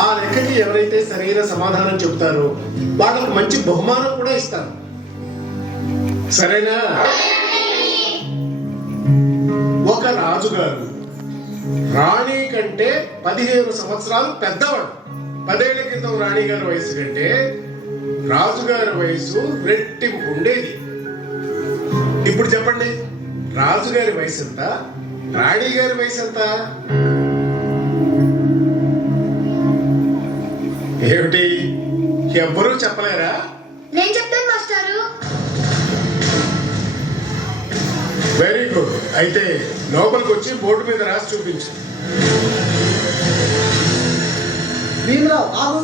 ఆ లెక్కకి ఎవరైతే సరైన సమాధానం చెబుతారో వాళ్ళకు మంచి బహుమానం కూడా ఇస్తారు. సరేనా? ఒక రాజుగారు రాణి కంటే 15 సంవత్సరాలు పెద్దవాడు. 10 ఏళ్ల క్రితం రాణి గారి వయసు కంటే రాజుగారి వయసు రెట్టింపు ఉండేది. ఇప్పుడు చెప్పండి, రాజుగారి వయసు ఎంత, రాణి గారి వయసు ఎంత? ఏమిటి, ఎవ్వరూ చెప్పలేరా? నేను చెప్తాను మాస్టారు. Very good. అయితే లోపలికి వచ్చి బోర్డు మీద రాసి చూపించు. భీమరావు ఆగు.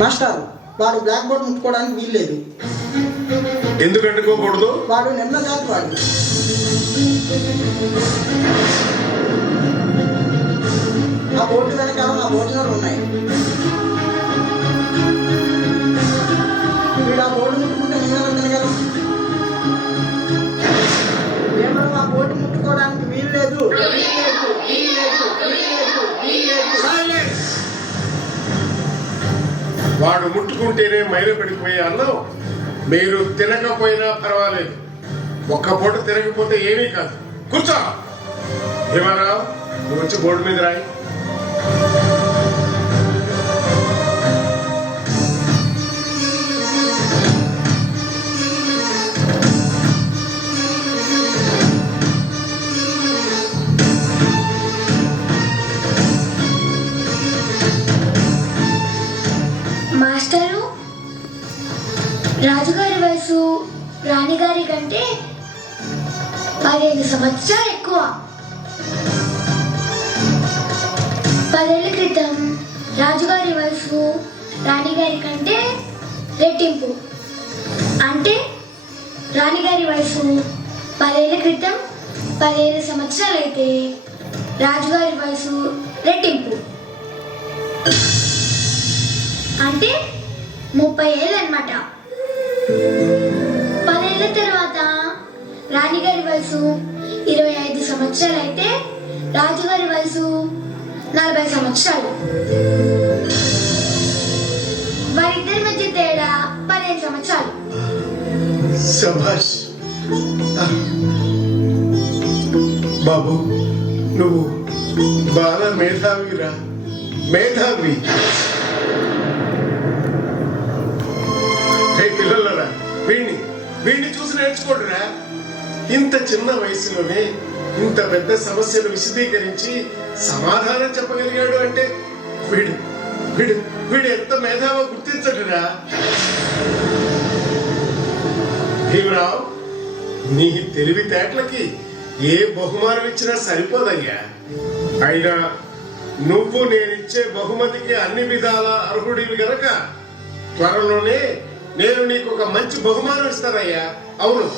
మాస్టర్, వాడు బ్లాక్ బోర్డ్ ముట్టుకోవడానికి వీల్లేదు. ఎందుకు అంటుకోకూడదు? వాడు నిమ్న జాతి వాడు. ఆ బోర్డు వెనకాల నా భోజనాలు ఉన్నాయి. వీడు ఆ బోర్డు ముట్టుకుంటే నేను తినగలను. భీమరావు ఆ బోర్డు ముట్టుకోవడానికి వీల్లేదు. వాడు ముట్టుకుంటేనే మైల పడిపోయే అన్నం మీరు తినకపోయినా పర్వాలేదు. ఒక్క పూట తినకపోతే ఏమీ కాదు. కూర్చో. భీమారావు, నువ్వు వచ్చి బోర్డు మీద రాయి. మాస్టారు, రాజుగారి వయసు రాణిగారి కంటే 15 సంవత్సరాలు ఎక్కువ. 10 ఏళ్ల క్రితం రాజుగారి వయసు రాణిగారి కంటే రెట్టింపు. అంటే రాణిగారి వయసు 10 ఏళ్ల క్రితం 15 సంవత్సరాలు అయితే రాజుగారి వయసు రెట్టింపు. అంటే 30 ఏళ్ళు అన్నమాట. 10 ఏళ్ళ తర్వాత రాణిగారి వయసు 25 సంవత్సరాలు అయితే రాజుగారి వయసు 40 సంవత్సరాలు. వారిద్దరి మధ్య తేడా 15 సంవత్సరాలు. శభాష్ బాబు, నువ్వు బాగా మేధావిరా, మేధావి. పిల్లలరా, వీడిని చూసి నేర్చుకోడురా. ఇంత చిన్న వయసులోనే ఇంత పెద్ద సమస్యను విశదీకరించి సమాధానం చెప్పగలిగాడు అంటే వీడు వీడు వీడు ఎంత మేధావో గుర్తించడురా. భీమరావు, నీ తెలివితేటలకి ఏ బహుమానం ఇచ్చినా సరిపోదయ్యా. అయినా నువ్వు నేనిచ్చే బహుమతికి అన్ని విధాల అర్హుడివి గనక త్వరలోనే నేను నీకు ఒక మంచి బహుమానం ఇస్తానయ్యా. అవును,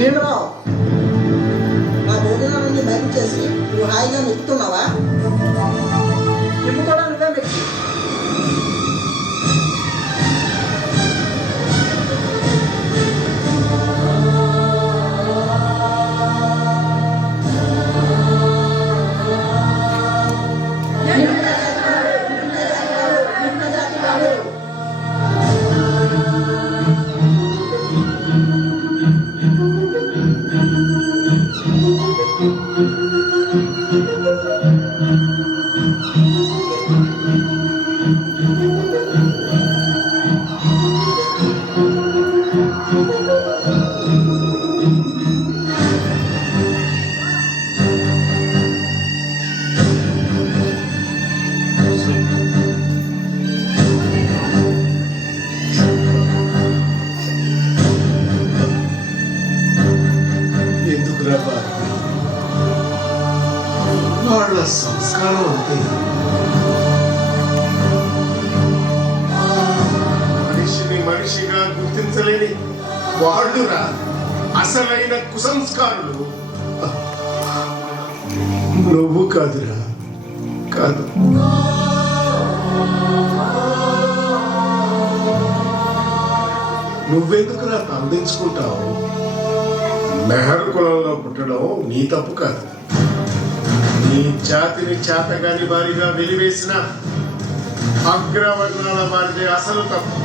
భీమరావు, నా భోజనాలన్నీ బయట చేసి నువ్వు హాయిగా మెక్కుతున్నావా? ఇవి కూడా నువ్వే మెక్కి. వాళ్ళురా అసలైన కుసంస్కారులు. నువ్వు కాదురా, కాదు. నువ్వెందుకురా తలదించుకుంటావు? మెహర్ కులంలో పుట్టడం నీ తప్పు కాదు. నీ జాతిని చేతగాని వారిగా వెలివేసిన అగ్రవర్ణాల వారిదే అసలు తప్పు.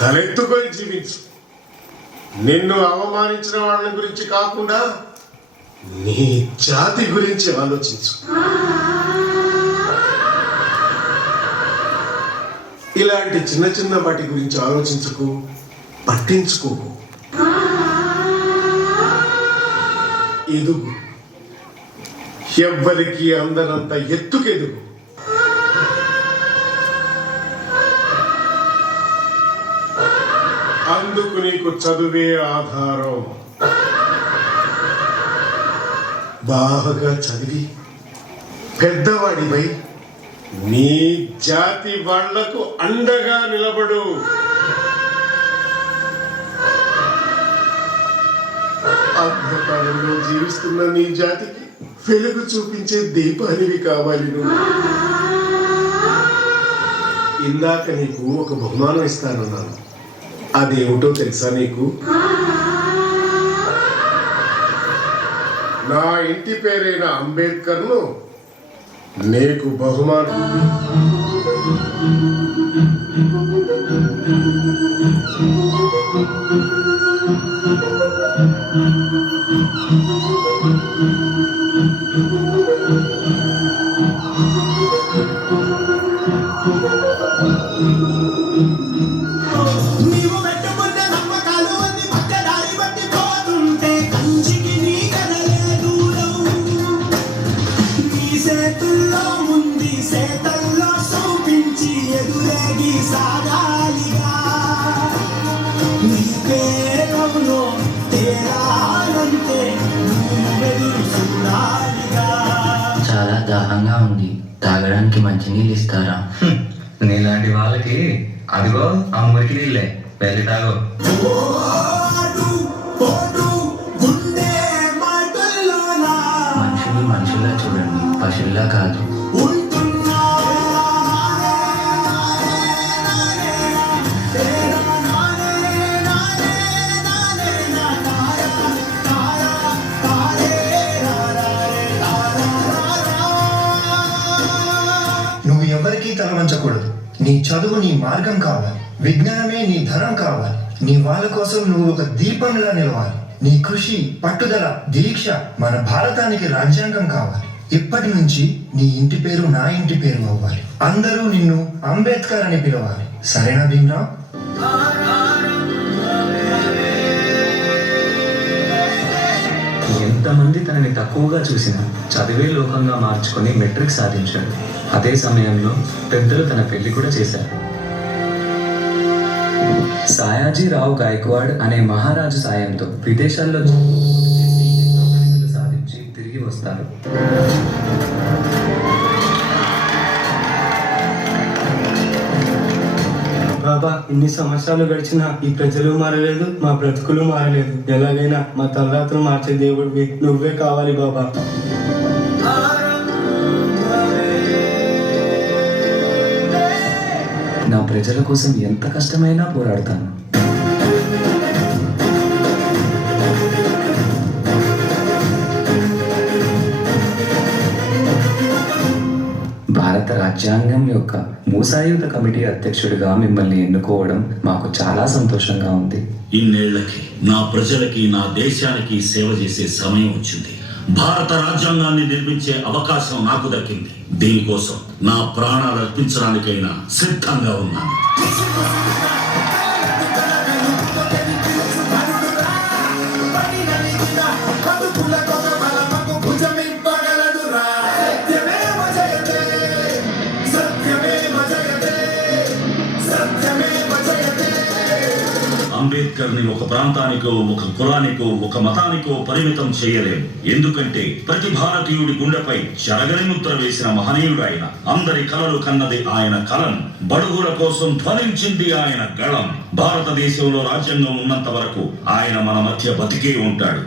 తలెత్తుకొని జీవించు. నిన్ను అవమానించిన వాళ్ళ గురించి కాకుండా నీ జాతి గురించి ఆలోచించు. ఇలాంటి చిన్న చిన్న వాటి గురించి ఆలోచించకు, పట్టించుకోకు. ఎదుగు, ఎవ్వరికి అందరంత ఎత్తుకెదుగు. అందుకు నీకు చదువే ఆధారం. బాగా చదివి పెద్దవాడిపై నీ జాతి వాళ్లకు అండగా నిలబడు. అంధకారంలో జీవిస్తున్న నీ జాతికి వెలుగు చూపించే దీపానివి కావాలి నువ్వు. ఇందాక నీకు ఒక బహుమానం ఇస్తానన్నాను. అదేమిటో తెలుసా నీకు? నా ఇంటి పేరైన అంబేద్కర్ను నీకు బహుమానం. నీవు పెట్టుకున్న నమ్మకాలు అన్ని పక్కదారి బట్టి పోతుంటే కంచికి నీ కదలే దూరం. నీ చేతుల్లో ఉంది చేతల్లో చూపించి ఎదురేగి సాగాలిగా. నీ పేరంలో తేరాలంటే నువ్వెదురు చూడాలిగా. చాలా దాహంగా ఉంది, తాగడానికి మంచినీళ్ళు ఇస్తారా? నీలాంటి వాళ్ళకి అదిగో ఆ మురికి నీళ్ళే, వెళ్ళి తాగు. మనుషులు మనుషుల్లా చూడండి, పశువుల్లా కాదు. నువ్వు ఎవరికీ తలవంచకూడదు. నీ చదువు నీ మార్గం కావాలి, విజ్ఞానమే నీ ధనం కావాలి. నీ వాళ్ళ కోసం నువ్వు ఒక దీపంలా నిలవాలి. నీ కృషి, పట్టుదల, దీక్ష మన భారతానికి రాజ్యాంగం కావాలి. ఇప్పటి నుంచి నీ ఇంటి పేరు నా ఇంటి పేరు అవ్వాలి. అందరూ నిన్ను అంబేద్కర్ అని పిలవాలి. సరేనా భీమ్రావ్? ఎంతమంది తనని తక్కువగా చూసినా చదివే లోకంగా మార్చుకొని మెట్రిక్ సాధించాడు. అదే సమయంలో పెద్దలు తన పెళ్లి కూడా చేశారు. సాయాజీరావు గాయక్వాడ్ అనే మహారాజు సాయంతో విదేశాల్లో సాధించి తిరిగి వస్తారు. బాబా, ఇన్ని సంవత్సరాలు గడిచినా ఈ ప్రజలు మారలేదు, మా బ్రతుకులు మారలేదు. ఎలాగైనా మా తలరాత్రులు మార్చే దేవుడివి నువ్వే కావాలి బాబా. నా ప్రజల కోసం ఎంత కష్టమైనా పోరాడతాను. భారత రాజ్యాంగం యొక్క మూసాయుధ కమిటీ అధ్యక్షుడిగా మిమ్మల్ని ఎన్నుకోవడం మాకు చాలా సంతోషంగా ఉంది. ఇన్నేళ్లకి నా ప్రజలకి, నా దేశానికి సేవ చేసే సమయం వచ్చింది. భారత రాజ్యాంగాన్ని నిర్మించే అవకాశం నాకు దక్కింది. దీనికోసం నా ప్రాణాలు అర్పించడానికైనా సిద్ధంగా ఉన్నాను. అంబేద్కర్ అంబేద్కర్ ని ఒక ప్రాంతానికో, ఒక కులానికో, ఒక మతానికో పరిమితం చేయలేము. ఎందుకంటే ప్రతి భారతీయుడి గుండెపై చెరగని ముద్ర వేసిన మహనీయుడు ఆయన. అందరి కలలు కన్నది ఆయన కలం, బడుగుల కోసం ధ్వనించింది ఆయన గళం. భారతదేశంలో రాజ్యాంగం ఉన్నంత వరకు ఆయన మన మధ్య బతికే ఉంటాడు.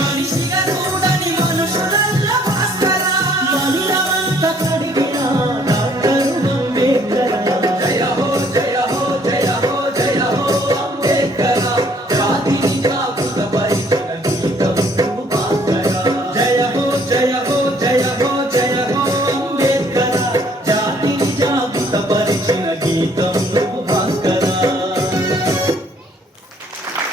మనిషిగా చూడని మనుషులల్ల భాస్కరా, మహిళమంత